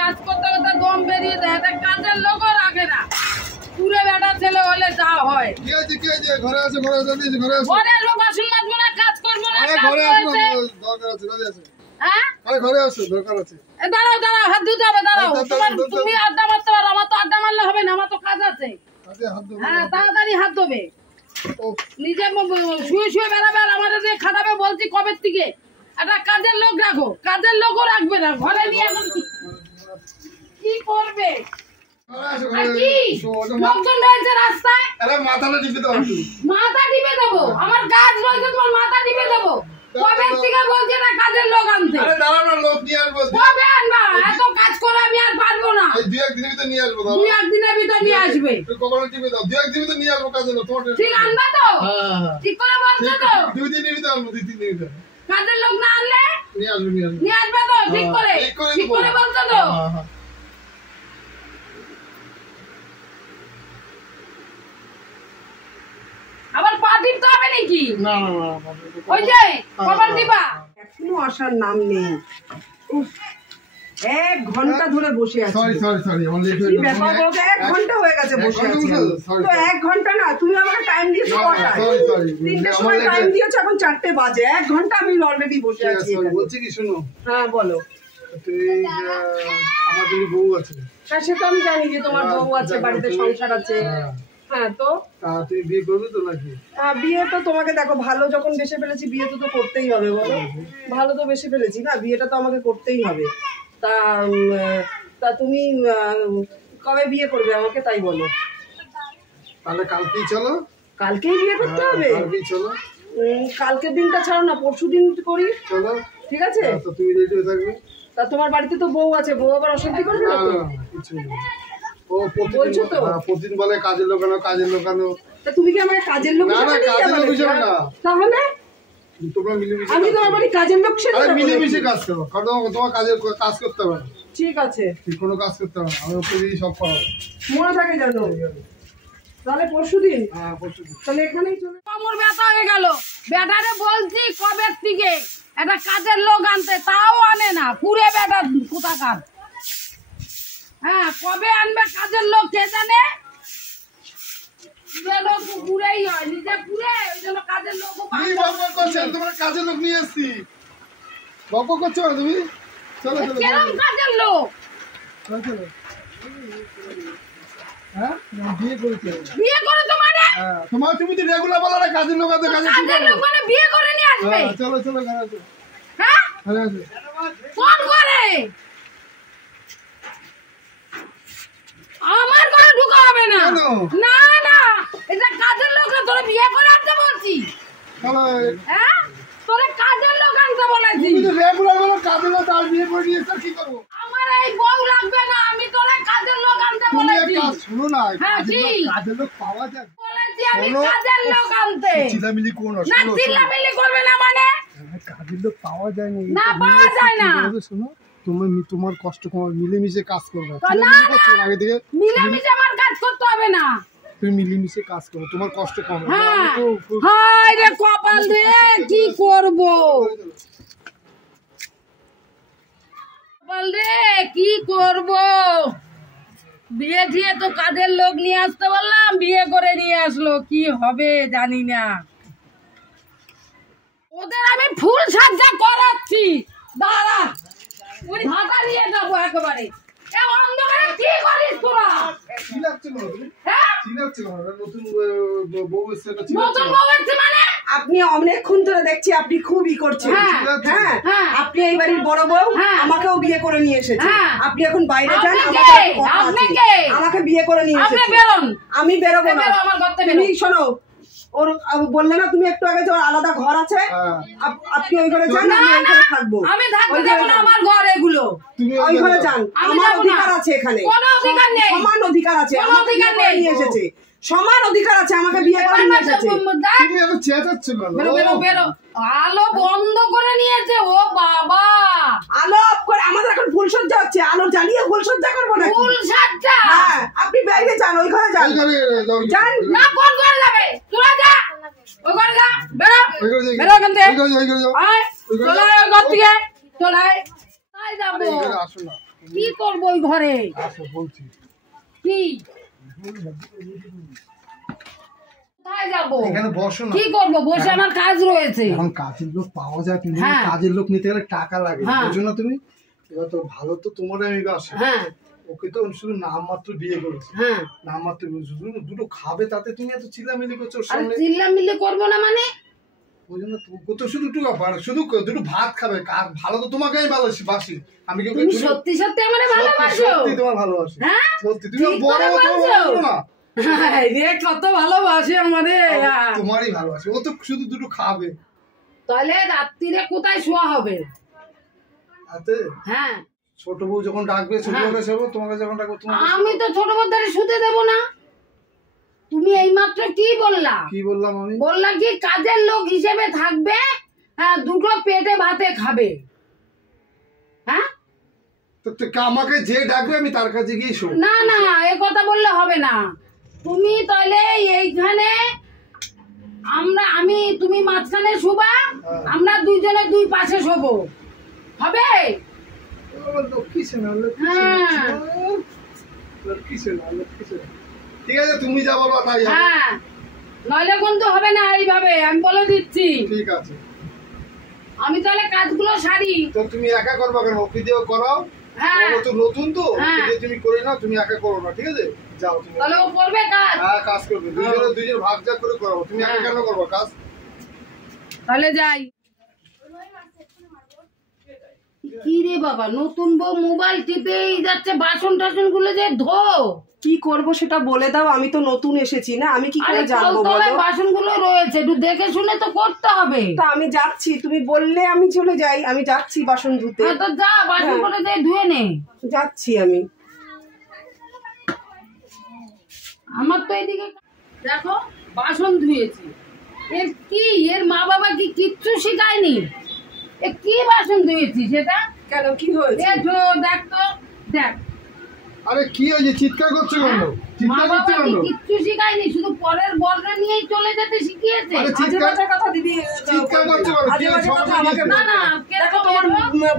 কাজ করতে করতে দম বেরিয়ে যায়, কাজের লোকও রাখে না। পুরে বেটা ছেলে হলে যা হয়। ঘরে লোক আসুন লাগবে না, কাজ করবো না। দাঁড়াও দাঁড়াও, হাত ধুতে হবে, দাঁড়াও। তুমি আড্ডা মারতে পারো, আমার তো আড্ডা মারলে হবে না, আমার তো কাজ আছে। হ্যাঁ, তাড়াতাড়ি হাত ধোবে। নিজে শুয়ে শুয়ে বেড়াবে আর আমাদের যে খাটাবে বলছি কবে থেকে। একটা কাজের লোক রাখো, কাজের লোকও রাখবে না, ঘরে নিয়ে এখন কি করবে? লোকজন রয়েছে রাস্তায়, মাথা টিপে দেবো। আমার কাজ রয়েছে, তোমার মাথা টিপে দেবো। কবে থেকে বলছে না কাজের লোক আনতে? কবে আনবা? এত কাজ করে আমি আর পারবো না। দুই একদিনের ভিতর নিয়ে আসবে। ঠিক আনবা তো? ঠিক করে বলছো তো? কাজের লোক না আনলে নিয়ে আসবে তো? ঠিক করে বলছো তো? আবার পা টিপতে হবে নাকি? না ওই যে কখন দিবা? এখনো আসার নাম নেই। 1 ঘন্টা ধরে বসে আছি। সরি ব্যাপার বলতে 1 ঘন্টা হয়ে গেছে বসে আছি। তো 1 ঘন্টা না, তুমি আমাকে টাইম দিয়েছো কটায়? 3টের সময় টাইম দিয়েছো, এখন 4টে বাজে। 1 ঘন্টা আমি অলরেডি বসে আছি। বলছি কি, শুনো। হ্যাঁ বলো। আমাদের বউ আছে। হ্যাঁ, সে তো আমি জানি যে তোমার বউ আছে, বাড়িতে সংসার আছে। হ্যাঁ, তো তুমি বিয়ে করবে তো নাকি? বিয়ে তো তোমাকে দেখো, ভালো যখন বেসে ফেলেছি বিয়ে তো করতেই হবে। বলো, ভালো তো বেসে ফেলেছি না, বিয়েটা তো আমাকে করতেই হবে। তা তুমি কবে বিয়ে করবে আমাকে, তাই বলো। তাহলে কালকেই চলো। কালকেই বিয়ে করতে হবে? কালকেই চলো। কালকের দিনটা ছাড়ো না, পরশু দিন করি। চলো, ঠিক আছে। তো তুমি রেডি হয়ে থাকবে। তা তোমার বাড়িতে তো বউ আছে, বউ আবার অশান্তি করবে না তো? কিছু না। ও প্রতিদিন বলে কাজের লোক আনো, কাজের লোক আনো। তা তুমি কি আমাকে কাজের লোক হিসেবে নিয়ে যাবে? তাহলে তোমরা মিলেমিশে, আমি তোমার বাড়ি কাজের লোক হিসেবে মিলেমিশে কাজ করো, কারণ তোমার কাজের কাজ করতে হবে না। ঠিক আছে, কোনো কাজ করতে হবে না, আমি ওকে দিয়ে সব করাবো। মনে থাকে জানো। তাহলে পরশুদিন? হ্যাঁ, পরশুদিন। তাহলে এখানেই চলে। কোমর ব্যথা হয়ে গেল। বেটারে বলছি কবে থেকে একটা কাজের লোক আনতে, তাও আনে না। পুরে বেটা কোথাকার। হ্যাঁ, কবে আনবে কাজের লোক কে জানে? লোক পুরেই হয়, নিজে পুরে, ওই জন্য কাজের লোক। তোমার কাজের লোক নিয়ে এসছি। গল্প করছো তুমি? চলো চলো। কেরম কাজের লোক? হ্যাঁ, বিয়ে করেছো? বিয়ে করেছো মানে? তোমার তুমি তো রেগুলার বলো না কাজের লোক আছে, কাজের লোক মানে বিয়ে করে নিয়ে আসবে? চলো চলো, ঘরে আসো। হ্যাঁ, ঘরে আসো। কোন করে? আমার ঘরে ঢুকা হবে না। না না, এটা কাজের লোক না, তোরা বিয়ে করে আনতে বলছি। হ্যাঁ, তোরা কাজের লোক আনতে বলেছি। রেগুলার বলো কাজের লোক, আর বিয়ে করে নিয়ে এসে কি করবো? আমার এই বউ লাগবে না, আমি তোরা কাজের লোক আনতে বলেছি। শুনো না, কাজের লোক পাওয়া যায় বলেছি, আমি কাজের লোক আনতে। চিল্লামিলি করো না, না চিল্লামিলি করবে না মানে? কাজের লোক পাওয়া যায় না, পাওয়া যায় না। শোনো, তুমি তোমার কষ্ট কম, মিলেমিশে কাজ করবে। আগে থেকে মিলেমিশে আমার কাজ করতে হবে না, তুমি মিলেমিশে কাজ করো, তোমার কষ্ট কম। হায় রে কপাল রে, কি করব? কপাল রে, কি করব? বিয়ে দিয়ে তো কাজের লোক নিয়ে আসতে বললাম, বিয়ে করে নিয়ে আসলো। কি হবে জানি না। ওদের আমি ফুল সাজ্জা করাচ্ছি, দাঁড়া। ভাতা নিয়ে যাবো একেবারে। অন্ধকারে কি করিস তোরা? আপনি অনেকক্ষণ ধরে দেখছি আপনি খুবই করছেন। হ্যাঁ, আপনি এই বাড়ির বড় বউ, আমাকেও বিয়ে করে নিয়ে এসেছেন। আপনি এখন বাইরে যান, আমাকে বিয়ে করে নিয়ে এসেছেন। আমি বেরোবো না। তুমি শোনো, ওর বললে না তুমি একটু আগে যে আলাদা ঘর আছে, আপনি ওই ঘরে যান, আমি ওই ঘরে থাকবো। আমি থাকতে দেবো না, আমার ঘর এগুলো। ওই ঘরে যান, আমার অধিকার আছে এখানে। কোনো অধিকার নেই। সমান অধিকার আছে, আমাকে বিয়ে করে নিয়ে এসেছে। সমান অধিকার আছে, আমাকে বিয়ে করে নিয়ে এসেছে। তুমি এত চেঁচাচ্ছ কেন? বেরো বেরো বেরো। আলো বন্ধ করে নিয়েছে। ও বাবা, আলো অফ করে। আমাদের এখন ফুলসজ্জা হচ্ছে, আলো জ্বালিয়ে ফুলসজ্জা করবো না? ফুলসজ্জা? হ্যাঁ, আপনি বাইরে যান, ওই ঘরে যান। যান না, কোন ঘরে যাবে? তোরা যা, ওই ঘরে যা। বেরো বেরো এখান থেকে। আয়, চলে আয় ওই ঘর থেকে, চলে আয়। তাই যাবো। কি করবো ওই ঘরে? বলছি কি কোথায় যাবো? এখানে বসো না। কি করবো? বসে আমার কাজ রয়েছে। এখন কাজের লোক পাওয়া যায়, কিন্তু কাজের লোক নিতে গেলে টাকা লাগে, বুঝো না তুমি? এবার তো ভালো তো তোমার আমি বাসি। ওকে তো শুধু নামমাত্র বিয়ে করেছে, নামমাত্র দুটো খাবে, তাতে তুমি এত চিল্লামিল্লি করছো। চিল্লামিল্লি করবো না মানে? ওই জন্য তো শুধু একটু শুধু দুটো ভাত খাবে। ভালো তো তোমাকে আমি ভালোবাসি। আমি কি সত্যি সত্যি আমারে ভালোবাসো? সত্যি তোমার ভালোবাসি, সত্যি। তুমি বড় না কত ভালোবাসে আমারে। তোমারই ভালোবাসি। ও তো শুধু দুটো খাবে। তাহলে রাত্রিরে কোথায় শোয়া হবে? হ্যাঁ, ছোট বউ যখন ডাকবে, ছোট বউকে শোবো, তোমাকে যখন ডাকবো আমি তো ছোট বউ ধরে শুতে দেবো না। তুমি এইমাত্র কি বললা? কি বললাম আমি? বললাম কি কাজের লোক হিসেবে থাকবে, দুটো পেটে ভাতে খাবে। হ্যাঁ, আমাকে যে ডাকবে আমি তার কাছে গিয়ে শোবো। না না, এ কথা বললে হবে না। তুমি তাহলে এইখানে তুমি মাঝখানে শোবা, আমরা দুইজনে দুই পাশে শোবো, হবে? ঠিক আছে, তুমি যা বলবা তাই। হ্যাঁ, নইলে কিন্তু হবে না এইভাবে, আমি বলে দিচ্ছি। ঠিক আছে, আমি তাহলে কাজগুলো সারি। তো তুমি একা করবা কেন? ওকে দিয়েও করাও। ও তো নতুন, তো তুমি করে নাও, তুমি একা করো না। ঠিক আছে, যাও তুমি। তাহলে ও করবে কাজ? হ্যাঁ, কাজ করবে। দুইজন ভাগ করে করাবো। তুমি একা কেন করবা কাজ? তাহলে যাই। কি রে বাবা, নতুন বউ মোবাইল টিপেই যাচ্ছে, বাসন টাসন গুলো যে ধো। কি করব সেটা বলে দাও। আমি তো নতুন এসেছি না, আমি কি করে জানবো বলো? বাসন গুলো রয়েছে, একটু দেখে শুনে তো করতে হবে। তা আমি যাচ্ছি, তুমি বললে আমি চলে যাই। আমি যাচ্ছি বাসন ধুতে। তো যা, বাসন করে যাই ধুয়ে নে। যাচ্ছি আমি। আমার তো এদিকে দেখো বাসন ধুয়েছি। এর মা বাবা কি কিচ্ছু শিখায়নি? কি বাসন ধুয়েছি সেটা? কেন, কি হয়েছে? দেখ তো, দেখ। আরে কি হয়েছে? চিৎকার করছো কেন? চিৎকার করছো কেন? কিচ্ছু শিখায়নি, শুধু পরের বর্ণ নিয়েই চলে যেতে শিখিয়েছে। আজে কথা দিদি, চিৎকার করছো কেন? আজে কথা আমাকে না না, দেখো তোমার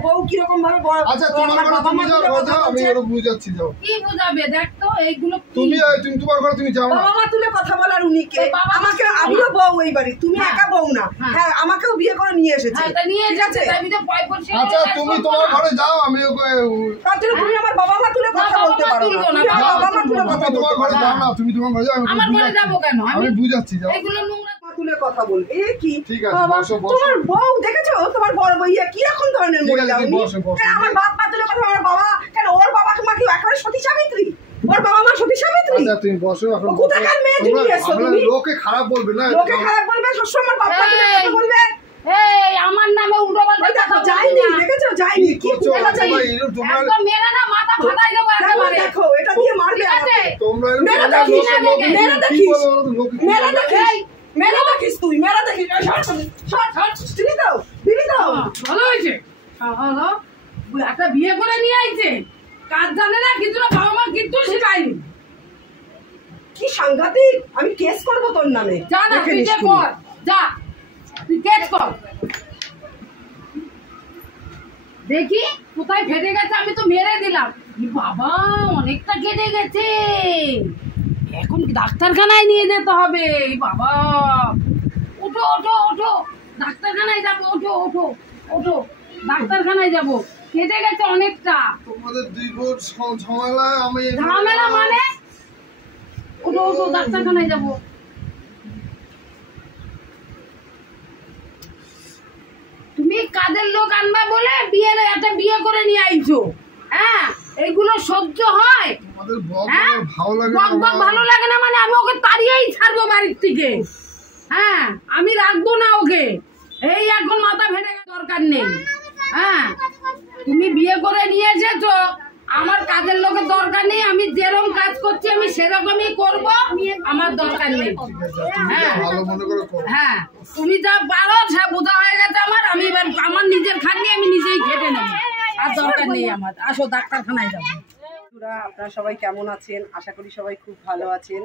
বউ কি রকম ভাবে। আচ্ছা, তোমার ঘরে তুমি যাও, বোঝাও, আমি ওর বুঝাচ্ছি। যাও। কি বুঝাবে? দেখ তো এইগুলো তুমি তোমার ঘরে তুমি যাও না। বাবা মা তুলে কথা বলার উনি কে? আমাকে, আমিও বউ এই বাড়ি, তুমি একা বউ না। হ্যাঁ, আমাকেও বিয়ে করে নিয়ে এসেছে। ঠিক আছে, আমি তো ভয় করছি। আচ্ছা, তুমি তোমার ঘরে যাও, আমি ওকে। তার জন্য তুমি আমার বাবা মা তুলে কথা বলতে পারো না। বাবা মা তুলে কথা বলতে তোমার ঘরে যাও না, তুমি তোমার ঘরে যাও। আমার ঘরে যাবো কেন? আমি বুঝাচ্ছি। যাও। এগুলো নোংরা তুলে কথা বলবে। এ কি? ঠিক আছে, বসো বসো। তোমার বউ দেখেছো? তোমার বড় বইয়া কি রকম ধরনের মহিলা উনি? আমার বাপ মা তুলে কথা, আমার বাবা কেন? ওর বাবা মা কি একেবারে সতী সাবিত্রী? ওর বাবা মা সতী সাবিত্রী? আচ্ছা, তুমি বসো। এখন কোথাকার মেয়ে তুমি এসছো? তুমি লোকে খারাপ বলবে না, লোকে খারাপ বলবে, সবসময় আমার বাপ মা তুলে কথা বলবে। এই আমার নামে উল্টো পাল্টা কথা যায়নি, দেখেছো? যায়নি। কি করছো? একদম মেরে না মাথা ফাটাই দেবো একেবারে। দেখো, এটা দিয়ে মারবে আমাকে। তোমরা মেরে দেখিস, মেরে দেখিস, মেরে দেখিস, মেরে দেখিস, তুই মেরে দেখিস। দিলি দাও, দিলি দাও। ভালো হয়েছে, হলো একটা বিয়ে করে নিয়ে আইছে, কাজ জানে না, কিন্তু বাবা মা কিচ্ছু শেখায়নি। কি সাংঘাতিক! আমি কেস করবো তোর নামে। যা না, তুই যে কর, যা তুই কেস কর। দেখি কোথায় ফেটে গেছে, আমি তো মেরে দিলাম। বাবা, অনেকটা কেটে গেছে, এখন ডাক্তারখানায় নিয়ে যেতে হবে। বাবা, ওঠো ওঠো ওঠো, ডাক্তারখানায় যাবো। ওঠো ওঠো ওঠো, ডাক্তারখানায় যাবো। কেটে গেছে অনেকটা। তোমাদের দুই বোন ঝামেলা। আমি ঝামেলা মানে? ওঠো ওঠো, ডাক্তারখানায় যাবো। তুমি কাজের লোক আনবা বলে একটা বিয়ে করে নিয়ে আইছো। হ্যাঁ, এইগুলো সহ্য হয়? ভালো লাগে না মানে? আমি ওকে তাড়িয়েই ছাড়বো বাড়ির থেকে। হ্যাঁ, আমি রাখবো না ওকে। এই এখন মাথা ফেটে গেছে, দরকার নেই। হ্যাঁ, তুমি বিয়ে করে নিয়ে এসেছো, আমার কাজের লোকের দরকার নেই। আমি যেরকম কাজ করছি আমি সেরকমই করব, আমার দরকার নেই। হ্যাঁ, তুমি যা পারো সে বোঝা হয়ে গেছে আমার। আমি এবার আমার নিজের খাটনি আমি নিজেই খেটে নেব, আর দরকার নেই আমার। আসো, ডাক্তারখানায় যাবো। আপনারা সবাই কেমন আছেন? আশা করি সবাই খুব ভালো আছেন।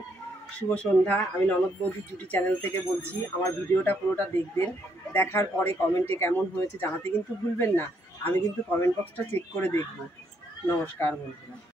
শুভ সন্ধ্যা। আমি ননদ বৌদি জুটি চ্যানেল থেকে বলছি। আমার ভিডিওটা পুরোটা দেখবেন, দেখার পরে কমেন্টে কেমন হয়েছে জানাতে কিন্তু ভুলবেন না। আমি কিন্তু কমেন্ট বক্সটা চেক করে দেখব। নমস্কার বন্ধুরা।